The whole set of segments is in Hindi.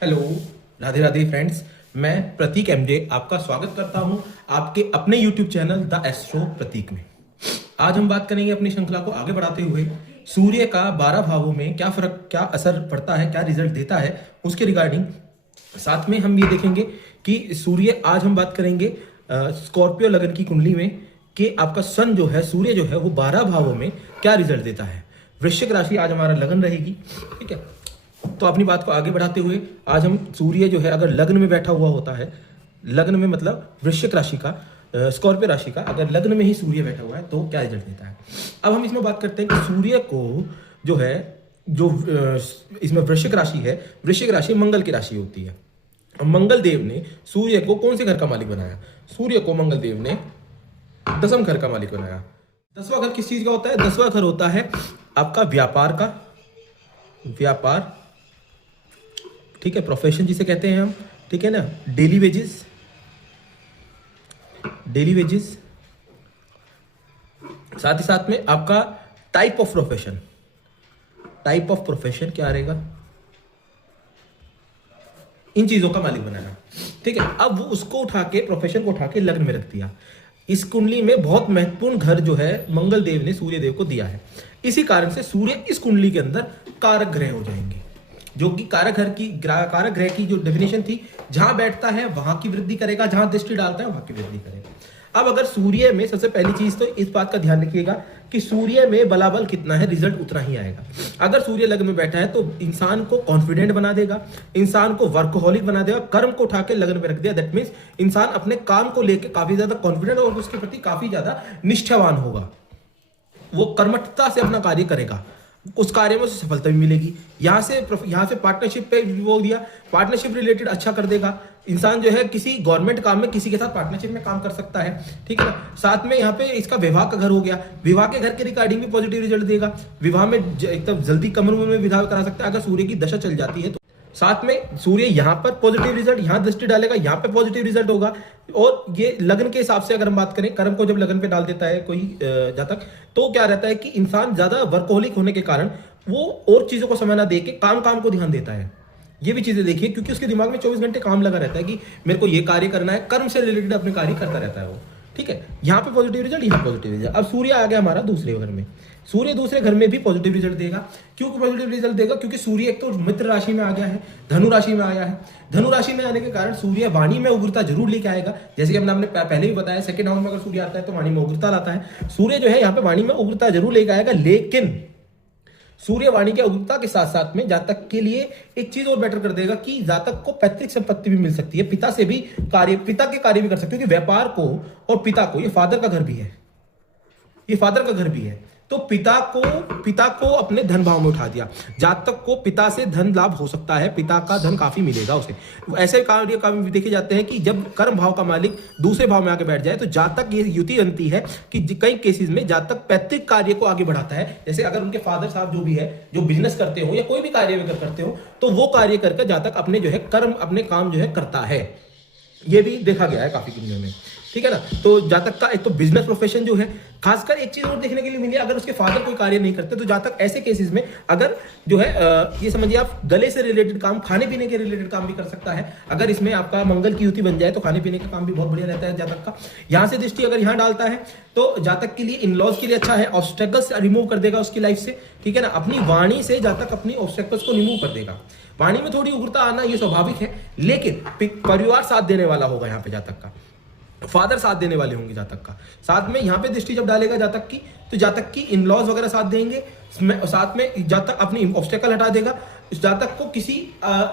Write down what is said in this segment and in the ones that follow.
Hello, Radhe Radhe friends. मैं प्रतीक एमजे आपका स्वागत करता हूं आपके अपने यूट्यूब चैनल द एस्ट्रो प्रतीक में। आज हम बात करेंगे अपनी श्रृंखला को आगे बढ़ाते हुए सूर्य का 12 भावों में क्या फर्क, क्या असर पड़ता है, क्या रिजल्ट देता है उसके रिगार्डिंग। साथ में हम ये देखेंगे कि सूर्य, आज हम बात करेंगे स्कॉर्पियो लगन की कुंडली में कि आपका सन जो है, सूर्य जो है वो 12 भावों में क्या रिजल्ट देता है। वृश्चिक राशि आज हमारा लगन रहेगी, ठीक है। तो अपनी बात को आगे बढ़ाते हुए आज हम सूर्य जो है अगर लग्न में बैठा हुआ होता है, लग्न में मतलब वृश्चिक राशि का, स्कॉर्पियो राशि का अगर लग्न में ही सूर्य बैठा हुआ है तो क्या रिजल्ट देता है। अब हम इसमें बात करते हैं कि सूर्य को जो है, इसमें वृश्चिक राशि है, वृश्चिक राशि मंगल की राशि होती है। मंगल देव ने सूर्य को कौन से घर का मालिक बनाया? सूर्य को मंगल देव ने 10वें घर का मालिक बनाया। 10वां घर किस चीज का होता है? 10वां घर होता है आपका व्यापार का, व्यापार, ठीक है, प्रोफेशन जिसे कहते हैं हम, ठीक है ना, डेली वेजेस, डेली वेजेस। साथ ही साथ में आपका type of profession, type of profession क्या रहेगा, इन चीजों का मालिक बनाना, ठीक है। अब वो उसको उठा के, प्रोफेशन को उठा के लग्न में रख दिया। इस कुंडली में बहुत महत्वपूर्ण घर जो है मंगल देव ने सूर्य देव को दिया है। इसी कारण से सूर्य इस कुंडली के अंदर कारक ग्रह हो जाएंगे, जो कि कारक ग्रह की जो डेफिनेशन थी, जहां बैठता है वहां की वृद्धि करेगा, जहां दृष्टि डालता है वहां की वृद्धि करेगा। अब अगर सूर्य में, सबसे पहली चीज तो इस बात का ध्यान रखिएगा कि सूर्य में बलाबल कितना है, रिजल्ट उतना ही आएगा। अगर सूर्य लग्न में बैठा है तो इंसान को कॉन्फिडेंट बना देगा, इंसान को वर्कहोलिक बना देगा। कर्म को उठा के लग्न में रख दिया, दैट मीन्स इंसान अपने काम को लेकर काफी ज्यादा कॉन्फिडेंट और उसके प्रति काफी ज्यादा निष्ठावान होगा। वो कर्मठता से अपना कार्य करेगा, उस कार्य में उसे सफलता भी मिलेगी। यहाँ से पार्टनरशिप पे वो दिया, पार्टनरशिप रिलेटेड अच्छा कर देगा। इंसान जो है किसी गवर्नमेंट काम में किसी के साथ पार्टनरशिप में काम कर सकता है, ठीक है ना। साथ में यहाँ पे इसका विवाह का घर हो गया, विवाह के घर के रिगार्डिंग भी पॉजिटिव रिजल्ट देगा। विवाह में एकदम जल्दी कम उम्र में विवाह करा सकता है अगर सूर्य की दशा चल जाती है तो। साथ में सूर्य यहाँ पर पॉजिटिव रिजल्ट, यहाँ दृष्टि डालेगा, यहाँ पे पॉजिटिव रिजल्ट होगा। और ये लग्न के हिसाब से अगर हम बात करें, कर्म को जब लग्न पे डाल देता है कोई जातक, तो क्या रहता है कि इंसान ज्यादा वर्कोहोलिक होने के कारण वो और चीजों को समय ना दे के काम को ध्यान देता है। ये भी चीजें देखिए, क्योंकि उसके दिमाग में 24 घंटे काम लगा रहता है कि मेरे को ये कार्य करना है, कर्म से रिलेटेड अपने कार्य करता रहता है वो, ठीक है। यहाँ पे पॉजिटिव रिजल्ट, यहाँ पॉजिटिव रिजल्ट। अब सूर्य आ गया हमारा दूसरे घर में, सूर्य दूसरे घर में भी पॉजिटिव रिजल्ट देगा। क्यों पॉजिटिव रिजल्ट देगा? क्योंकि सूर्य एक तो मित्र राशि में आ गया है, धनु राशि में आया है। धनु राशि में आने के कारण सूर्य वाणी में उग्रता जरूर लेके आएगा, जैसे कि हमने पहले भी बताया, सेकंड हाउस में अगर सूर्य आता है तो वाणी में उग्रता लाता है। सूर्य जो है यहाँ पे वाणी में उग्रता जरूर लेके आएगा, लेकिन सूर्य वाणी के उग्रता के साथ साथ में जातक के लिए एक चीज और बेटर कर देगा कि जातक को पैतृक संपत्ति भी मिल सकती है, पिता से भी कार्य, पिता के कार्य भी कर सकते हो। क्योंकि व्यापार को और पिता को, ये फादर का घर भी है, ये फादर का घर भी है, तो पिता को अपने धन भाव में उठा दिया। जातक को पिता से धन लाभ हो सकता है, पिता का धन काफी मिलेगा उसे। ऐसे कार्य देखे जाते हैं कि जब कर्म भाव का मालिक दूसरे भाव में आके बैठ जाए तो जातक, ये युति बनती है कि कई केसेस में जातक पैतृक कार्य को आगे बढ़ाता है। जैसे अगर उनके फादर साहब जो भी है, जो बिजनेस करते हो या कोई भी कार्य करते हो, तो वो कार्य करके जातक अपने जो है कर्म, अपने काम जो है करता है। ये भी देखा गया है काफी कुंडलियों में, ठीक है ना। तो जातक का एक तो बिजनेस प्रोफेशन जो है, खासकर एक चीज और देखने के लिए मिली, अगर उसके फादर कोई कार्य नहीं करते तो जातक ऐसे केसेस में अगर जो है ये समझिए आप, गले से रिलेटेड काम, खाने पीने के रिलेटेड काम भी कर सकता है। अगर इसमें आपका मंगल की युति बन जाए तो खाने पीने का काम भी बहुत बढ़िया रहता है जातक का। यहाँ से दृष्टि अगर यहाँ डालता है तो जातक के लिए, इन लॉज के लिए अच्छा है, ऑब्स्टेकल्स रिमूव कर देगा उसकी लाइफ से, ठीक है ना। अपनी वाणी से जातक अपनी ऑब्स्टेकल्स को रिमूव कर देगा। वाणी में थोड़ी उग्रता आना ये स्वाभाविक है, लेकिन परिवार साथ देने वाला होगा यहाँ पे जातक का, फादर साथ देने वाले होंगे जातक का। साथ में यहाँ पे दृष्टि जब डालेगा जातक की, तो जातक की इन लॉज वगैरह साथ देंगे, साथ में जातक अपनी ऑब्स्टेकल हटा देगा। इस जातक को किसी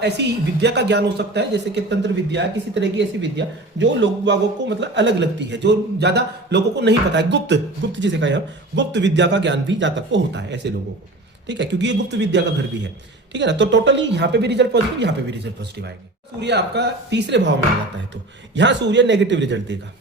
ऐसी विद्या का ज्ञान हो सकता है, जैसे कि तंत्र विद्या, किसी तरह की ऐसी विद्या जो लोगों को मतलब अलग लगती है, जो ज्यादा लोगों को नहीं पता है। गुप्त जिसे कहें हम, गुप्त विद्या का ज्ञान भी जातक को होता है ऐसे लोगों को, ठीक है, क्योंकि ये गुप्त विद्या का घर भी है, ठीक है ना। तो टोटली यहाँ पे भी रिजल्ट पॉजिटिव, यहाँ पे भी रिजल्ट पॉजिटिव आएंगे। सूर्य आपका तीसरे भाव में आ जाता है तो यहाँ सूर्य नेगेटिव रिजल्ट देगा।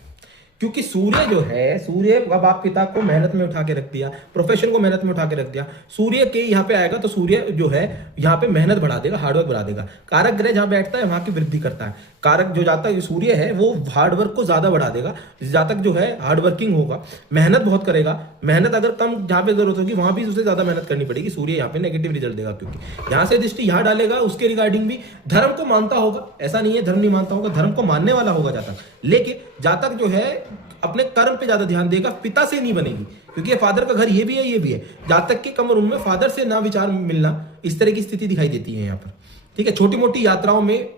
क्योंकि सूर्य जो है, सूर्य का बाप पिता को मेहनत में उठा के रख दिया, प्रोफेशन को मेहनत में उठा के रख दिया। सूर्य के यहाँ पे आएगा तो सूर्य जो है यहाँ पे मेहनत बढ़ा देगा, हार्डवर्क बढ़ा देगा। कारक ग्रह जहाँ बैठता है वहां की वृद्धि करता है। कारक जो जाता है सूर्य है वो हार्डवर्क को ज्यादा बढ़ा देगा। जातक जो है हार्डवर्किंग होगा, मेहनत बहुत करेगा। मेहनत अगर कम जहाँ पे जरूरत होगी वहां भी उसे ज्यादा मेहनत करनी पड़ेगी। सूर्य यहाँ पे नेगेटिव रिजल्ट देगा, क्योंकि यहाँ से दृष्टि यहाँ डालेगा। उसके रिगार्डिंग भी धर्म को मानता होगा, ऐसा नहीं है धर्म नहीं मानता होगा, धर्म को मानने वाला होगा जातक। लेकिन जातक जो है अपने कर्म पे ज्यादा ध्यान देगा, पिता से नहीं बनेगी, क्योंकि ये फादर का घर ये भी है ये भी है। जातक के कम रूम में फादर से ना विचार मिलना, इस तरह की स्थिति दिखाई देती है यहाँ पर। ठीक है, छोटी मोटी यात्राओं में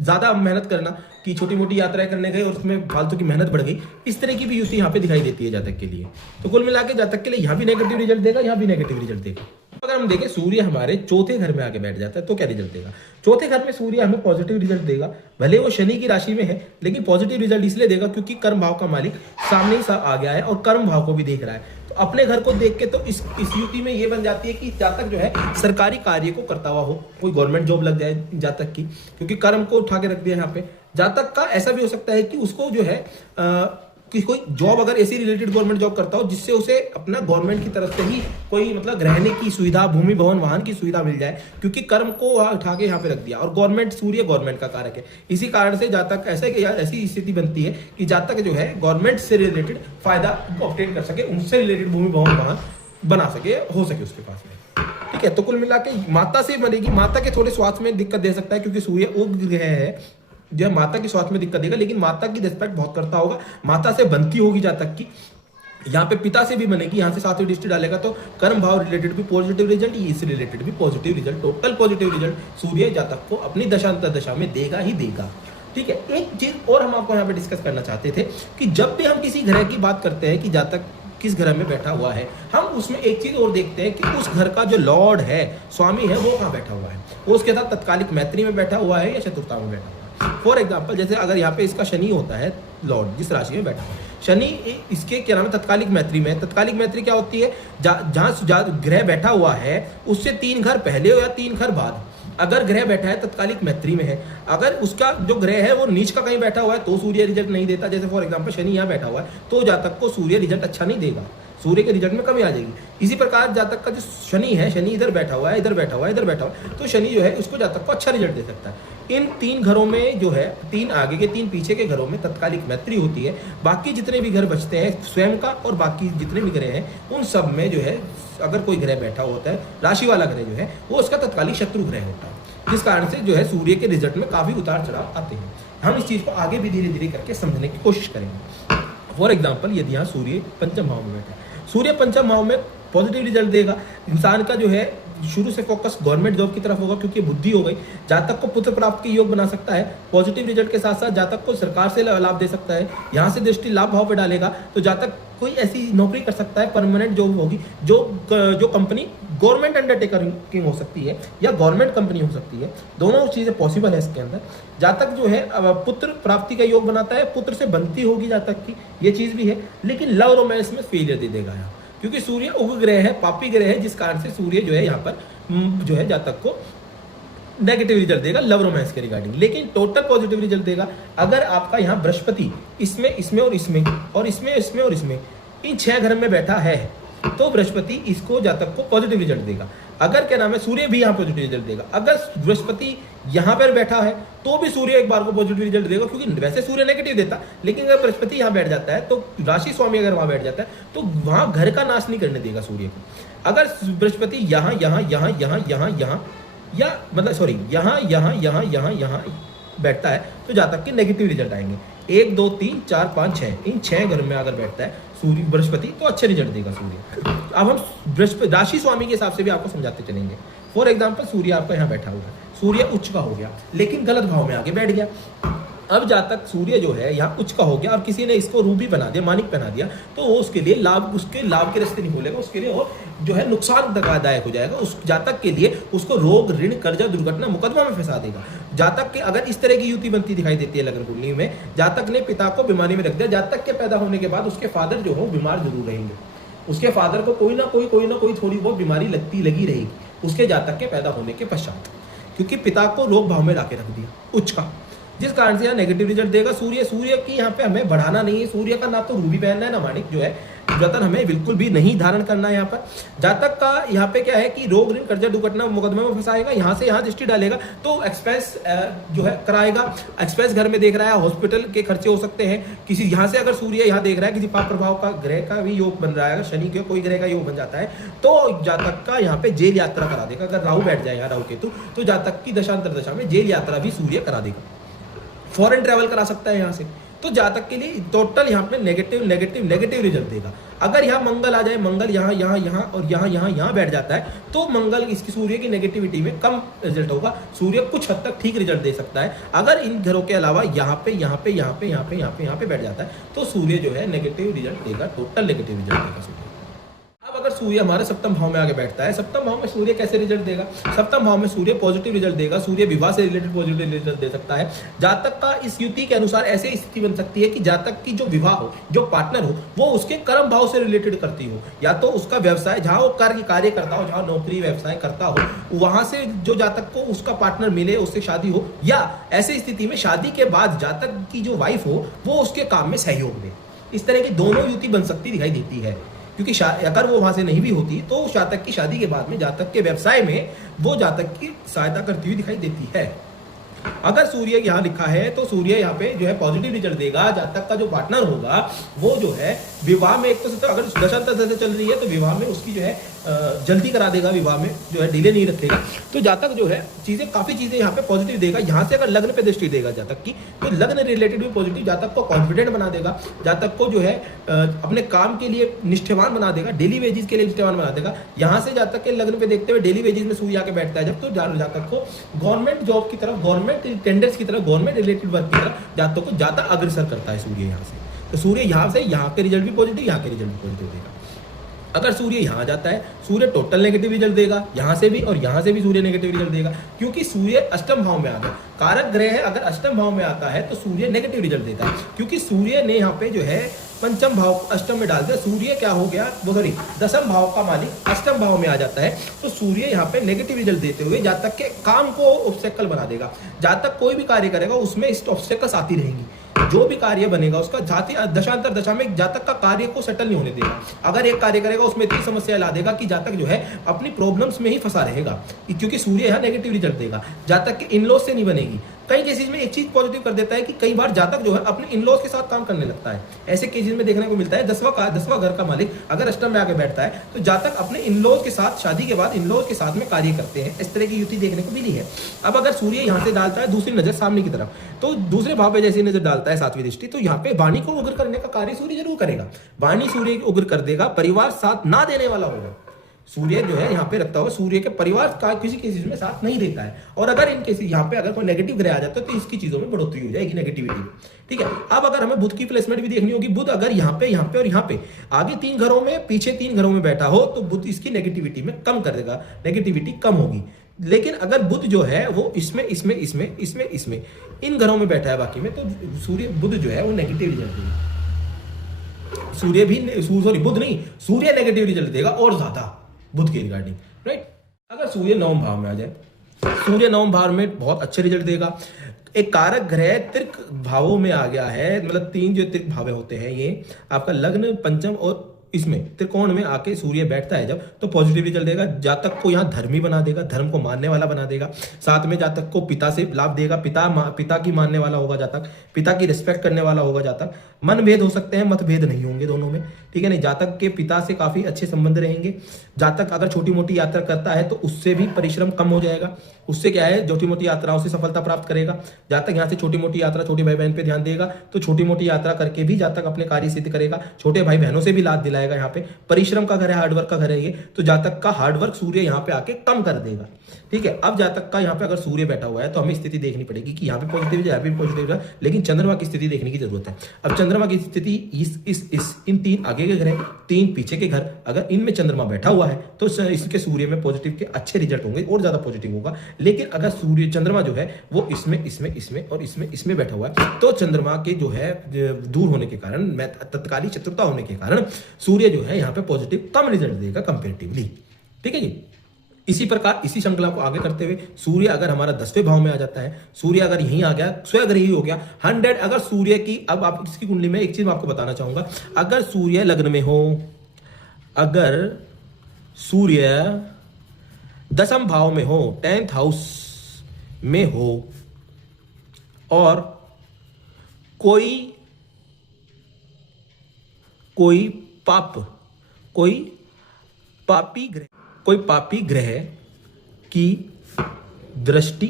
ज्यादा मेहनत करना, कि छोटी मोटी यात्राएं करने गए और उसमें फालतू की मेहनत बढ़ गई, इस तरह की भी युति यहाँ पे दिखाई देती है जातक के लिए। तो कुल मिला के जातक के लिए यहाँ भी नेगेटिव रिजल्ट देगा, यहाँ भी नेगेटिव रिजल्ट देगा। अगर हम देखें सूर्य हमारे चौथे घर में आके बैठ जाता है तो क्या रिजल्ट देगा? चौथे घर में सूर्य हमें पॉजिटिव रिजल्ट देगा। भले वो शनि की राशि में है, लेकिन पॉजिटिव रिजल्ट इसलिए देगा क्योंकि कर्म भाव का मालिक सामने ही आ गया है और कर्म भाव को भी देख रहा है। तो अपने घर को देख के तो इस युति में ये बन जाती है कि जातक जो है सरकारी कार्य को करता हुआ हो, कोई गवर्नमेंट जॉब लग जाए जातक की, क्योंकि कर्म को उठा के रख दिया यहाँ पे। जातक का ऐसा भी हो सकता है कि उसको जो है कि कोई जॉब अगर ऐसी रिलेटेड गवर्नमेंट जॉब करता हो जिससे उसे अपना गवर्नमेंट की तरफ से ही कोई मतलब रहने की सुविधा, भूमि भवन वाहन की सुविधा मिल जाए, क्योंकि कर्म को उठा के यहाँ पे रख दिया। और गवर्नमेंट, सूर्य गवर्नमेंट का कारक है, इसी कारण से जातक ऐसे कि यार ऐसी स्थिति बनती है कि जातक जो है गवर्नमेंट से रिलेटेड फायदा ऑब्टेन कर सके, उनसे रिलेटेड भूमि भवन वाहन बना सके, हो सके उसके पास में। ठीक है, तो कुल मिला के माता से बनेगी। माता के थोड़े स्वास्थ्य में दिक्कत दे सकता है, क्योंकि सूर्य उग्र ग्रह है जो माता की स्वास्थ्य में दिक्कत देगा, लेकिन माता की रिस्पेक्ट बहुत करता होगा, माता से बनती होगी जातक की। यहाँ पे पिता से भी बनेगी, यहाँ से सातवीं दृष्टि डालेगा तो कर्म भाव रिलेटेड भी पॉजिटिव रिजल्ट, इससे रिलेटेड भी positive result, total positive result सूर्य जातक को अपनी दशांतर दशा में देगा ही देगा। ठीक है, एक चीज और हम आपको यहाँ पे डिस्कस करना चाहते थे कि जब भी हम किसी ग्रह की बात करते हैं कि जातक किस ग्रह में बैठा हुआ है, हम उसमें एक चीज और देखते हैं कि उस घर का जो लॉर्ड है, स्वामी है, वो कहाँ बैठा हुआ है। वो उसके साथ तत्कालिक मैत्री में बैठा हुआ है या चतुर्था में बैठा हुआ है। फॉर एग्जाम्पल, जैसे अगर यहाँ पे इसका शनि होता है लॉर्ड, जिस राशि में बैठा है शनि, इसके क्या नाम है, तत्कालिक मैत्री में। तत्कालिक मैत्री क्या होती है? जहाँ ग्रह बैठा हुआ है उससे 3 घर पहले हो या 3 घर बाद, अगर ग्रह बैठा है तत्कालिक मैत्री में है, अगर उसका जो ग्रह है वो नीच का कहीं बैठा हुआ है तो सूर्य रिजल्ट नहीं देता। जैसे फॉर एग्जांपल शनि यहाँ बैठा हुआ है तो जातक को सूर्य रिजल्ट अच्छा नहीं देगा, सूर्य के रिजल्ट में कमी आ जाएगी। इसी प्रकार जातक का जो शनि है, शनि इधर बैठा हुआ है, इधर बैठा हुआ है, इधर बैठा हुआ है, तो शनि जो है उसको जातक को अच्छा रिजल्ट दे सकता है। इन 3 घरों में जो है, 3 आगे के 3 पीछे के घरों में तत्कालिक मैत्री होती है। बाकी जितने भी घर बचते हैं स्वयं का और बाकी जितने भी ग्रह हैं उन सब में जो है अगर कोई ग्रह बैठा होता है, राशि वाला ग्रह जो है वो उसका तत्कालिक शत्रु ग्रह होता है, जिस कारण से जो है सूर्य के रिजल्ट में काफी उतार चढ़ाव आते हैं। हम इस चीज को आगे भी धीरे धीरे करके समझने की कोशिश करेंगे। फॉर एग्जाम्पल, यदि यहाँ सूर्य पंचम भाव में बैठा है, सूर्य पंचम भाव में पॉजिटिव रिजल्ट देगा। इंसान का जो है शुरू से फोकस गवर्नमेंट जॉब की तरफ होगा, क्योंकि बुद्धि हो गई। जातक को पुत्र प्राप्त के योग बना सकता है। पॉजिटिव रिजल्ट के साथ साथ जातक को सरकार से लाभ दे सकता है। यहाँ से दृष्टि लाभ भाव पे डालेगा तो जातक कोई ऐसी नौकरी कर सकता है, परमानेंट जॉब होगी, जो कंपनी गवर्नमेंट अंडरटेकिंग हो सकती है या गवर्नमेंट कंपनी हो सकती है, दोनों चीजें पॉसिबल है इसके अंदर। जातक जो है पुत्र प्राप्ति का योग बनाता है, पुत्र से बनती होगी जातक की, ये चीज भी है। लेकिन लव रोमांस में फेलियर दे देगा यहाँ, क्योंकि सूर्य उग्र ग्रह है, पापी ग्रह है, जिस कारण से सूर्य जो है यहाँ पर जो है जातक को नेगेटिव रिजल्ट देगा लव रोमांस के रिगार्डिंग। लेकिन टोटल पॉजिटिव रिजल्ट देगा अगर आपका यहाँ बृहस्पति इसमें, इसमें और इसमें और इसमें, इसमें और इसमें, इन 6 घर में बैठा है, तो बृहस्पति इसको जातक को पॉजिटिव रिजल्ट देगा। अगर क्या नाम है, सूर्य भी यहाँ पॉजिटिव रिजल्ट देगा। अगर बृहस्पति यहाँ पर बैठा है तो भी सूर्य एक बार को पॉजिटिव रिजल्ट देगा, क्योंकि वैसे सूर्य नेगेटिव देता, लेकिन अगर बृहस्पति यहाँ बैठ जाता है तो राशि स्वामी अगर वहां बैठ जाता है तो वहां घर का नाश नहीं करने देगा सूर्य को। अगर बृहस्पति यहाँ यहाँ यहाँ यहाँ यहाँ यहाँ या मतलब सॉरी यहाँ यहाँ यहाँ यहाँ यहाँ बैठता है तो जातक के नेगेटिव रिजल्ट आएंगे। 1 2 3 4 5 6, इन 6 घर में अगर बैठता है सूर्य बृहस्पति तो अच्छे रिजल्ट देगा सूर्य। अब हम बृहस्पति राशि स्वामी के हिसाब से भी आपको समझाते चलेंगे। फॉर एग्जाम्पल, सूर्य आपका यहाँ बैठा हुआ है, सूर्य उच्च का हो गया लेकिन गलत भाव में आगे बैठ गया। अब जातक सूर्य जो है यहाँ उच्च का हो गया और किसी ने इसको रूबी बना दिया, मानिक बना दिया, तो वो उसके लिए लाभ, उसके लाभ के रास्ते नहीं खोलेगा, उसके लिए वो जो है नुकसानदायक हो जाएगा। उस जातक के लिए उसको रोग, ऋण, कर्जा, दुर्घटना, मुकदमा में फंसा देगा। जातक के अगर इस तरह की युति बनती दिखाई देती है लग्न कुंडली में, जातक ने पिता को बीमारी में रख दिया, जातक के पैदा होने के बाद उसके फादर जो हो बीमार जरूर रहेंगे, उसके फादर को कोई ना कोई थोड़ी बहुत बीमारी लगी रहेगी उसके जातक के पैदा होने के पश्चात, क्योंकि पिता को रोग भाव में लाके रख दिया उच्च का। जिस कारण से यहाँ नेगेटिव रिजल्ट देगा। सूर्य की यहाँ पे हमें बढ़ाना नहीं है, सूर्य का ना तो रूबी पहनना है ना माणिक जो है रतन हमें बिल्कुल भी नहीं धारण करना है। यहाँ पर जातक का यहाँ पे क्या है कि रोग ऋण कर्जा दुर्घटना मुकदमे में फंसाएगा, यहाँ से यहाँ दृष्टि डालेगा तो एक्सपेंस जो है कराएगा। एक्सपेंस घर में देख रहा है, हॉस्पिटल के खर्चे हो सकते हैं। किसी यहाँ से अगर सूर्य यहाँ देख रहा है किसी पाप प्रभाव का ग्रह का भी योग बन रहा है, अगर शनि के कोई ग्रह का योग बन जाता है तो जातक का यहाँ पे जेल यात्रा करा देगा। अगर राहु बैठ जाए यहाँ राहु केतु तो जातक की दशांतर दशा में जेल यात्रा भी सूर्य करा देगा, फॉरेन ट्रैवल करा सकता है यहाँ से। तो जातक के लिए टोटल यहाँ पे नेगेटिव नेगेटिव नेगेटिव रिजल्ट देगा। अगर यहाँ मंगल आ जाए, मंगल यहाँ यहाँ यहाँ और यहाँ बैठ जाता है तो मंगल इसकी सूर्य की नेगेटिविटी में कम रिजल्ट होगा। सूर्य कुछ हद तक ठीक रिजल्ट दे सकता है। अगर इन घरों के अलावा यहाँ पे बैठ जाता है तो सूर्य जो है नेगेटिव रिजल्ट देगा, टोटल नेगेटिव रिजल्ट देगा सूर्य। अब अगर सूर्य हमारे सप्तम भाव में आगे बैठता है, सप्तम भाव में सूर्य कैसे रिजल्ट देगा? सप्तम भाव में सूर्य पॉजिटिव रिजल्ट देगा। सूर्य विवाह से रिलेटेड पॉजिटिव रिजल्ट दे सकता है। जातक का इस युति के अनुसार ऐसे स्थिति बन सकती है कि जातक की जो विवाह हो, जो पार्टनर हो, वो उसके कर्म भाव से रिलेटेड करती हो, या तो उसका व्यवसाय जहां वो कार्य करता हो, जहां नौकरी व्यवसाय करता हो, वहां से जो जातक को उसका पार्टनर मिले, उससे शादी हो, या ऐसी स्थिति में शादी के बाद जातक की जो वाइफ हो वो उसके काम में सहयोग दे। इस तरह की दोनों युति बन सकती दिखाई देती है, क्योंकि अगर वो वहां से नहीं भी होती तो जातक की शादी के बाद में जातक के व्यवसाय में वो जातक की सहायता करती हुई दिखाई देती है। अगर सूर्य यहाँ लिखा है तो सूर्य यहाँ पे जो है पॉजिटिव रिजल्ट देगा। जातक का जो पार्टनर होगा वो जो है विवाह में, एक तो अगर दशांतर दशा चल रही है तो विवाह में उसकी जो है जल्दी करा देगा, विवाह में जो है डिले नहीं रखेगा। तो जातक जो है काफी चीजें यहाँ पे पॉजिटिव देगा। यहाँ से अगर लग्न पे दृष्टि देगा जातक की तो लग्न रिलेटेड भी पॉजिटिव, जातक को कॉन्फिडेंट बना देगा, जातक को जो है अपने काम के लिए निष्ठावान बना देगा, डेली वेजेस के लिए निष्ठावान बना देगा। यहाँ से जातक के लग्न पे देखते हुए डेली वेजेस में सूर्य आके बैठता है जब, तो जातक को गवर्नमेंट जॉब की तरफ, गवर्नमेंट टेंडर्स की तरफ, गवर्नमेंट रिलेटेड वर्क की तरफ जातक को ज्यादा अग्रसर करता है सूर्य यहाँ से। तो सूर्य यहाँ से यहाँ के रिजल्ट भी पॉजिटिव, यहाँ के रिजल्ट भी पॉजिटिव देगा। अगर सूर्य यहाँ जाता है सूर्य टोटल नेगेटिव रिजल्ट देगा, यहाँ से भी और यहाँ से भी सूर्य नेगेटिव रिजल्ट देगा, क्योंकि सूर्य अष्टम भाव में आ गया। कारक ग्रह है, अगर अष्टम भाव में आता है तो सूर्य नेगेटिव रिजल्ट देता है, क्योंकि सूर्य ने यहाँ पे जो है पंचम भाव अष्टम में डाल दिया। सूर्य क्या हो गया, वो सॉरी दसम भाव का मालिक अष्टम भाव में आ जाता है, तो सूर्य यहाँ पे नेगेटिव रिजल्ट देते हुए जातक के काम को ऑब्स्टेकल बना देगा। जातक कोई भी कार्य करेगा उसमें इस ऑब्स्टेकल्स आती रहेंगी। जो भी कार्य बनेगा उसका जाति दशांतर दशा में जातक का कार्य को सेटल नहीं होने देगा। अगर एक कार्य करेगा उसमें इतनी समस्या ला देगा कि जातक जो है अपनी प्रॉब्लम्स में ही फंसा रहेगा, क्योंकि सूर्य यहाँ नेगेटिव रिजल्ट देगा। जातक के इनलॉज से नहीं बनेगी। कई केसेस में एक चीज पॉजिटिव कर देता है कि कई बार जातक जो है अपने इनलॉज के साथ काम करने लगता है। ऐसे केसेस में देखने को मिलता है। दसवां घर का मालिक अगर अष्टम में आके बैठता है तो जातक अपने इनलॉज के साथ, शादी के बाद इनलॉज के साथ में कार्य करते हैं। इस तरह की युति देखने को मिली है। अब अगर सूर्य यहाँ से डालता है दूसरी नजर सामने की तरफ, तो दूसरे भाव पे जैसी नजर डालता है सातवीं दृष्टि, तो यहाँ पे वाणी को उग्र करने का कार्य सूर्य जरूर करेगा। वाणी सूर्य को उग्र कर देगा, परिवार साथ ना देने वाला होगा। सूर्य जो है यहाँ पे रखता हुआ सूर्य के परिवार का किसी केसेस में साथ नहीं देता है। और अगर इन केसेस यहाँ पे अगर कोई नेगेटिव ग्रह आ जाता है तो इसकी चीजों में बढ़ोतरी हो जाएगी, नेगेटिविटी में। ठीक है, अब अगर हमें बुध की प्लेसमेंट भी देखनी होगी, बुध अगर यहाँ पे और यहाँ पे आगे 3 घरों में, पीछे 3 घरों में बैठा हो तो बुध इसकी नेगेटिविटी में कम कर देगा, नेगेटिविटी कम होगी। लेकिन अगर बुध जो है वो इसमें इन घरों में बैठा है बाकी में, तो सूर्य बुध जो है वो नेगेटिव रिजल्ट देगा। सूर्य नेगेटिव रिजल्ट देगा और ज्यादा बुध के रिगार्डिंग, राइट। अगर सूर्य नवम भाव में आ जाए, सूर्य नवम भाव में बहुत अच्छे रिजल्ट देगा। एक कारक ग्रह त्रिक भावों में आ गया है, मतलब 3 जो त्रिक भाव होते हैं, ये आपका लग्न, पंचम और इसमें त्रिकोण में आके सूर्य बैठता है जब, तो पॉजिटिव रिजल्ट देगा। जातक को यहाँ धर्मी बना देगा, धर्म को मानने वाला बना देगा। साथ में जातक को पिता से लाभ देगा, पिता की मानने वाला होगा जातक, पिता की रिस्पेक्ट करने वाला होगा जातक। मनभेद हो सकते हैं, मतभेद नहीं होंगे दोनों में, ठीक है नहीं। जातक के पिता से काफी अच्छे संबंध रहेंगे। जातक अगर छोटी मोटी यात्रा करता है तो उससे भी परिश्रम कम हो जाएगा, उससे क्या है छोटी मोटी यात्राओं से सफलता प्राप्त करेगा। जातक यहाँ से छोटी मोटी यात्रा, छोटे भाई बहन पे ध्यान देगा तो छोटी मोटी यात्रा करके भी जातक अपने कार्य सिद्ध करेगा। छोटे भाई बहनों से भी लाभ दिलाएगा। यहाँ पे परिश्रम का घर है, हार्डवर्क का घर है ये, तो जातक का हार्डवर्क सूर्य यहाँ पे आके कम कर देगा। ठीक है, अब जातक का यहाँ पे अगर सूर्य बैठा हुआ है तो हमें स्थिति देखनी पड़ेगी कि यहाँ पे पॉजिटिव है, यहाँ पे पॉजिटिव है, लेकिन चंद्रमा की स्थिति देखने की जरूरत है। अब चंद्रमा की स्थिति इन 3 आगे के घर है, 3 पीछे के घर, अगर इनमें चंद्रमा बैठा हुआ है तो इसके सूर्य में पॉजिटिव के अच्छे रिजल्ट होंगे और ज्यादा पॉजिटिव होगा। लेकिन अगर सूर्य चंद्रमा जो है वो इसमें और इसमें बैठा हुआ है तो चंद्रमा के जो है दूर होने के कारण, तत्कालीन चतुरता होने के कारण सूर्य जो है यहाँ पे पॉजिटिव कम रिजल्ट देगा कंपेरेटिवली। ठीक है जी। इसी प्रकार इसी श्रृंखला को आगे करते हुए सूर्य अगर हमारा 10वें भाव में आ जाता है, सूर्य अगर यहीं आ गया, स्वयं अगर यही हो गया 100, अगर सूर्य की, अब आप इसकी कुंडली में एक चीज मैं आपको बताना चाहूंगा, अगर सूर्य लग्न में हो, अगर सूर्य 10वें भाव में हो, 10th हाउस में हो, और कोई पापी ग्रह की दृष्टि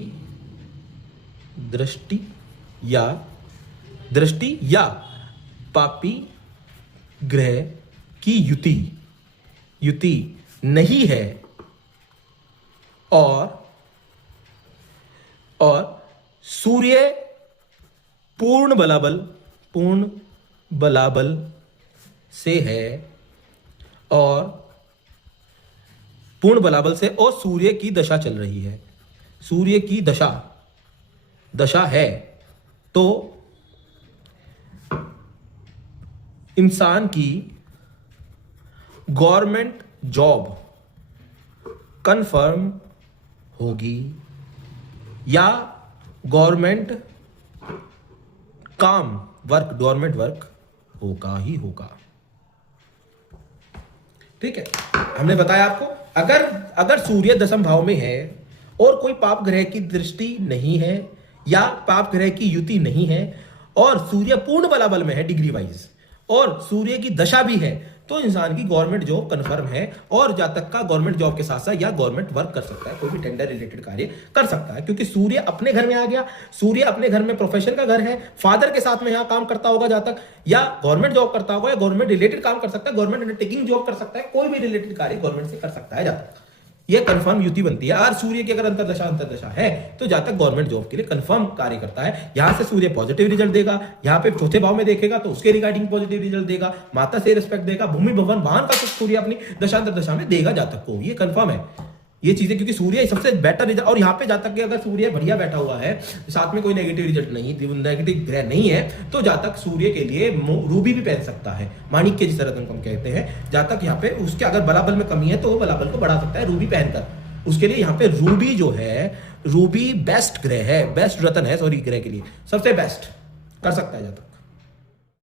या पापी ग्रह की युति नहीं है, और सूर्य पूर्ण बलाबल से है, और पूर्ण बलाबल से, और सूर्य की दशा चल रही है, सूर्य की दशा है, तो इंसान की गवर्नमेंट जॉब कंफर्म होगी, या गवर्नमेंट वर्क होगा ही होगा। ठीक है, हमने बताया आपको, अगर सूर्य 10वें भाव में है और कोई पाप ग्रह की दृष्टि नहीं है या पाप ग्रह की युति नहीं है, और सूर्य पूर्ण बलाबल में है डिग्री वाइज, और सूर्य की दशा भी है, तो इंसान की गवर्नमेंट जॉब कंफर्म है, और जातक का गवर्नमेंट जॉब के साथ साथ या गवर्नमेंट वर्क कर सकता है, कोई भी टेंडर रिलेटेड कार्य कर सकता है, क्योंकि सूर्य अपने घर में आ गया, सूर्य अपने घर में प्रोफेशन का घर है, फादर के साथ में यहाँ काम करता होगा जातक, या गवर्नमेंट जॉब करता होगा, या गवर्नमेंट रिलेटेड काम कर सकता है, गवर्नमेंट अंडरटेकिंग जॉब कर सकता है, कोई भी रिलेटेड कार्य गवर्नमेंट से कर सकता है जातक, ये कंफर्म युति बनती है। और सूर्य की अगर अंतरदशा है तो जातक गवर्नमेंट जॉब के लिए कंफर्म कार्य करता है। यहां से सूर्य पॉजिटिव रिजल्ट देगा, यहाँ पे चौथे भाव में देखेगा तो उसके रिगार्डिंग पॉजिटिव रिजल्ट देगा, माता से रिस्पेक्ट देगा, भूमि भवन वाहन का कुछ सूर्य अपनी दशा में देगा जातक को, ये कंफर्म है ये चीजें, क्योंकि सूर्य सबसे बेटर रिजल्ट। और यहाँ पे जातक के अगर सूर्य बढ़िया बैठा हुआ है, साथ में कोई नेगेटिव रिजल्ट नहीं, नेगेटिव ग्रह नहीं है, तो जातक सूर्य के लिए रूबी भी पहन सकता है, माणिक्य जिस रत्न हम कहते हैं। जातक यहाँ पे उसके अगर बलाबल में कमी है तो वो बलाबल को बढ़ा सकता है रूबी पहनकर। उसके लिए यहाँ पे रूबी जो है, रूबी बेस्ट ग्रह है, बेस्ट रत्न है, सॉरी ग्रह के लिए सबसे बेस्ट कर सकता है जातक।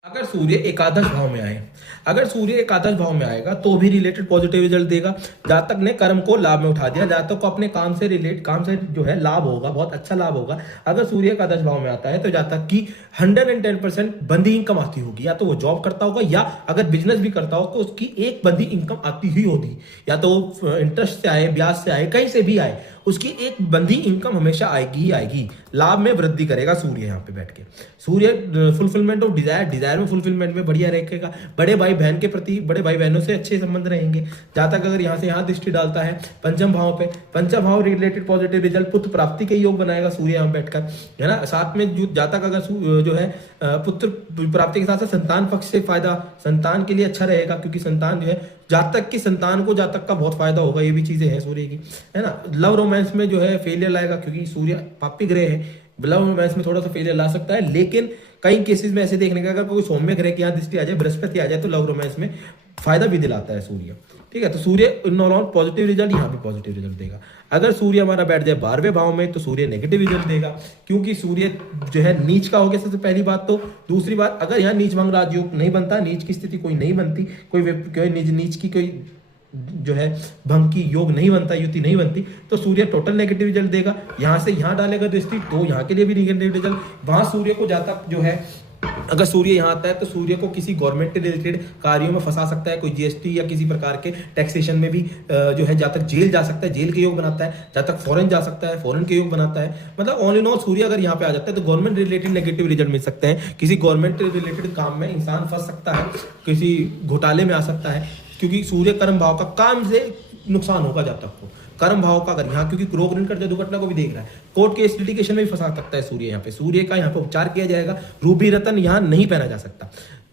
अगर सूर्य एकादश भाव में आए, अगर सूर्य एकादश भाव में आएगा तो भी रिलेटेड पॉजिटिव रिजल्ट देगा। जातक ने कर्म को लाभ में उठा दिया, जातक को अपने काम से जो है लाभ होगा, बहुत अच्छा लाभ होगा। अगर सूर्य एकादश भाव में आता है तो जातक की 110% बंदी इनकम आती होगी, या तो वो जॉब करता होगा या अगर बिजनेस भी करता हो तो उसकी एक बंदी इनकम आती ही होगी, या तो इंटरेस्ट से आए, ब्याज से आए, कहीं से भी आए, उसकी एक बंदी इनकम हमेशा आएगी ही आएगी। लाभ में वृद्धि करेगा सूर्य यहाँ पे बैठ के। सूर्य फुलफिलमेंट ऑफ डिजायर में फुलफिलमेंट में बढ़िया रहेगा। बड़े भाई बहन के प्रति, बड़े भाई बहनों से अच्छे संबंध रहेंगे। जातक अगर यहाँ से यहाँ दृष्टि डालता है पंचम भाव पे, पंचम भाव रिलेटेड पॉजिटिव रिजल्ट, पुत्र प्राप्ति के योग बनाएगा सूर्य यहाँ बैठकर, है ना। साथ में जो जातक अगर जो है पुत्र प्राप्ति के साथ साथ संतान पक्ष से फायदा, संतान के लिए अच्छा रहेगा, क्योंकि संतान जो है जातक की संतान को जातक का बहुत फायदा होगा। ये भी चीजें हैं सूर्य की, है ना। लव रोमांस में जो है फेलियर लाएगा, क्योंकि सूर्य पापी ग्रह है, लव रोमांस में थोड़ा सा फेलियर ला सकता है, लेकिन कई केसेस में ऐसे देखने का, अगर कोई सौम्य ग्रह की यहाँ दृष्टि आ जाए, बृहस्पति आ जाए, तो लव रोमांस में फायदा भी दिलाता है सूर्य। ठीक है, तो सूर्य इन ऑल पॉजिटिव रिजल्ट, यहाँ भी पॉजिटिव रिजल्ट देगा। अगर सूर्य हमारा बैठ जाए 12वें भाव में तो सूर्य नेगेटिव रिजल्ट देगा, क्योंकि सूर्य जो है नीच का हो गया सबसे पहली बात। तो दूसरी बात, अगर यहाँ नीच भंग राजयोग नहीं बनता, नीच की स्थिति कोई नहीं बनती, कोई नीच की कोई जो है भंग की योग नहीं बनता, युति नहीं बनती, तो सूर्य टोटल नेगेटिव रिजल्ट देगा। यहाँ से यहाँ डालेगा दृष्टि तो यहाँ के लिए भी नेगेटिव रिजल्ट। वहां सूर्य को जातक जो है, अगर सूर्य यहाँ आता है तो सूर्य को किसी गवर्नमेंट रिलेटेड कार्यों में फंसा सकता है, कोई जीएसटी या किसी प्रकार के टैक्सेशन में भी जो है जातक जेल जा सकता है, जेल के योग बनाता है। जातक फॉरेन जा सकता है, फॉरेन के योग बनाता है। मतलब ऑल इन ऑल सूर्य अगर यहाँ पे आ जाता है तो गवर्नमेंट रिलेटेड नेगेटिव रिजल्ट मिल सकते हैं, किसी गवर्नमेंट रिलेटेड काम में इंसान फंस सकता है, किसी घोटाले में आ सकता है, क्योंकि सूर्य कर्म भाव का काम से नुकसान होगा जातक को। कर्म भाव का अगर यहाँ, क्योंकि रोग ऋण कर्ज दुर्घटना को भी देख रहा है, कोर्ट केस लिटिगेशन में भी फंसा सकता है सूर्य यहाँ पे। सूर्य का यहाँ पे उपचार किया जाएगा, रूबी रतन यहाँ नहीं पहना जा सकता।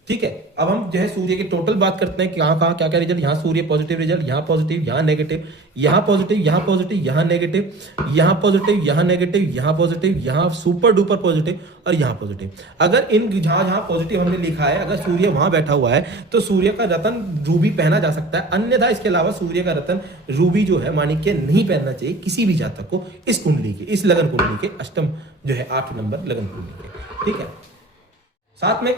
ठीक है, अब हम जो है सूर्य की टोटल बात करते हैं कि कहाँ क्या क्या रिजल्ट, यहाँ सूर्य पॉजिटिव रिजल्ट, यहाँ पॉजिटिव, यहाँ नेगेटिव, यहाँ पॉजिटिव, यहाँ पॉजिटिव, यहाँ नेगेटिव, यहाँ पॉजिटिव, यहाँ नेगेटिव, यहाँ पॉजिटिव, यहाँ सुपर डुपर पॉजिटिव और यहाँ पॉजिटिव। अगर इन जहां जहां पॉजिटिव हमने लिखा है, अगर सूर्य वहां बैठा हुआ है तो सूर्य का रतन रूबी पहना जा सकता है, अन्यथा इसके अलावा सूर्य का रतन रूबी जो है माणिक्य नहीं पहनना चाहिए किसी भी जातक को इस कुंडली के, इस लगन कुंडली के, अष्टम जो है 8 नंबर लगन कुंडली के। ठीक है, साथ में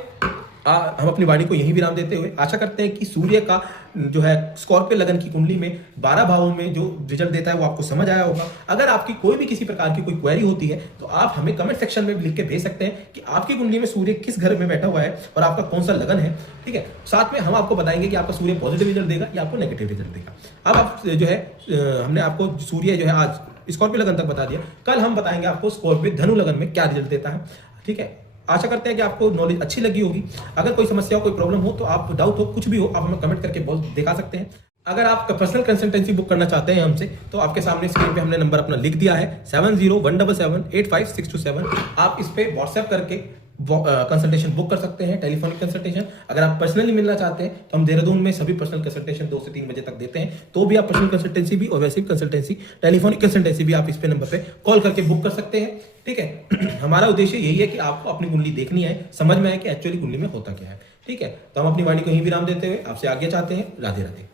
हम अपनी वाणी को यही विराम देते हुए आशा करते हैं कि सूर्य का जो है स्कॉर्पियो लगन की कुंडली में 12 भावों में जो रिजल्ट देता है वो आपको समझ आया होगा। अगर आपकी कोई भी किसी प्रकार की कोई क्वेरी होती है तो आप हमें कमेंट सेक्शन में लिख के भेज सकते हैं कि आपकी कुंडली में सूर्य किस घर में बैठा हुआ है और आपका कौन सा लगन है। ठीक है, साथ में हम आपको बताएंगे कि आपका सूर्य पॉजिटिव रिजल्ट देगा या आपको नेगेटिव रिजल्ट देगा। अब आप जो है हमने आपको सूर्य जो है आज स्कॉर्पियो लगन तक बता दिया, कल हम बताएंगे आपको स्कॉर्पियो धनु लगन में क्या रिजल्ट देता है। ठीक है, आशा करते हैं कि आपको नॉलेज अच्छी लगी होगी। अगर कोई समस्या हो, कोई प्रॉब्लम हो तो आप डाउट हो, कुछ भी हो, आप हमें कमेंट करके बोल दिखा सकते हैं। अगर आप पर्सनल कंसल्टेंसी बुक करना चाहते हैं हमसे तो आपके सामने स्क्रीन पे हमने नंबर अपना लिख दिया है 7017785627। आप इस पे व्हाट्सएप करके कंसल्टेशन बुक कर सकते हैं, टेलीफोनिक कंसल्टेशन। अगर आप पर्सनली मिलना चाहते हैं तो हम देहरादून में सभी पर्सनल कंसल्टेशन 2 से 3 बजे तक देते हैं, तो भी आप पर्सनल कंसल्टेंसी भी और वैसे कंसल्टेंसी टेलीफोनिक कंसल्टेंसी भी आप इस पे नंबर पे कॉल करके बुक कर सकते हैं। ठीक है, हमारा उद्देश्य यही है कि आपको अपनी कुंडली देखनी है, समझ में आए कि एक्चुअली कुंडली में होता क्या है। ठीक है, तो हम अपनी वाणी को यहीं विराम देते हुए आपसे आज्ञा चाहते हैं। राधे राधे।